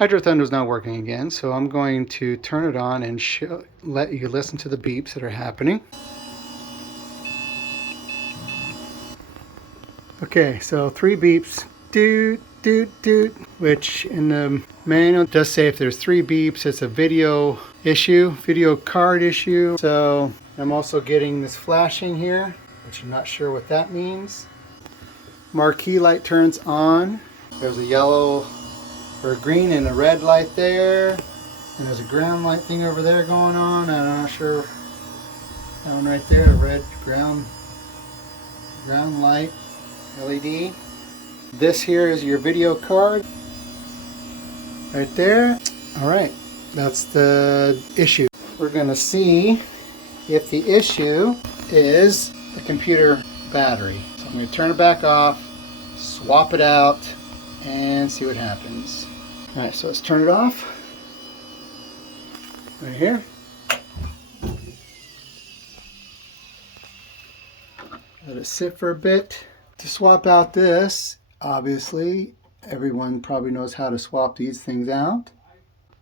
Hydro Thunder's not working again, so I'm going to turn it on and let you listen to the beeps that are happening. Okay, so 3 beeps, doot, doot, doot, which in the manual does say if there's 3 beeps, it's a video issue, video card issue. So I'm also getting this flashing here, which I'm not sure what that means. Marquee light turns on. There's a yellow or a green and a red light there. And there's a ground light thing over there going on. I'm not sure. That one right there, a red ground light. LED. This here is your video card right there. Alright, that's the issue. We're going to see if the issue is the computer battery. So I'm going to turn it back off, swap it out, and see what happens. Alright, so let's turn it off. Right here. Let it sit for a bit. To swap out this, obviously, everyone probably knows how to swap these things out.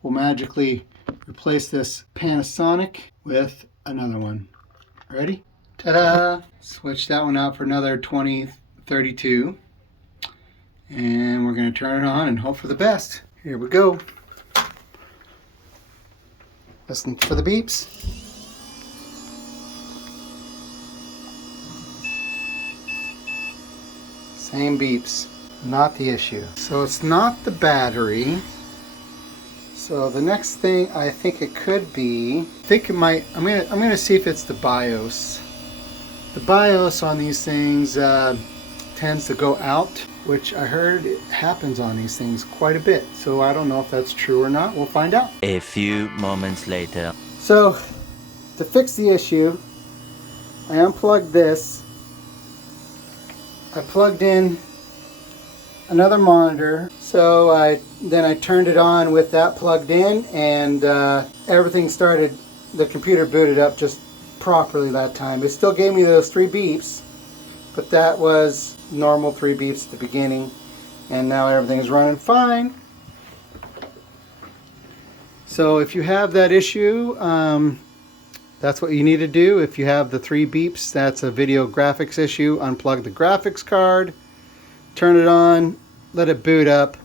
We'll magically replace this Panasonic with another one. Ready? Ta-da! Switch that one out for another 2032. And we're going to turn it on and hope for the best. Here we go. Listen for the beeps. Same beeps, not the issue. So it's not the battery. So the next thing I think it could be, I'm gonna see if it's the BIOS. The BIOS on these things tends to go out, which I heard it happens on these things quite a bit. So I don't know if that's true or not. We'll find out. A few moments later. So to fix the issue, I unplugged this. I plugged in another monitor, so then I turned it on with that plugged in, and everything started, the computer booted up just properly that time. It still gave me those 3 beeps, but that was normal 3 beeps at the beginning, and now everything is running fine. So if you have that issue, that's what you need to do. If you have the 3 beeps, that's a video graphics issue. Unplug the graphics card, turn it on, let it boot up,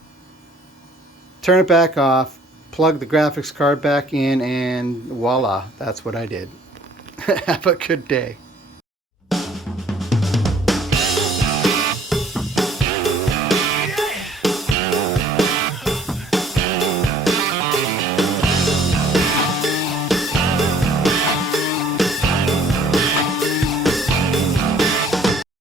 turn it back off, plug the graphics card back in, and voila, that's what I did. Have a good day.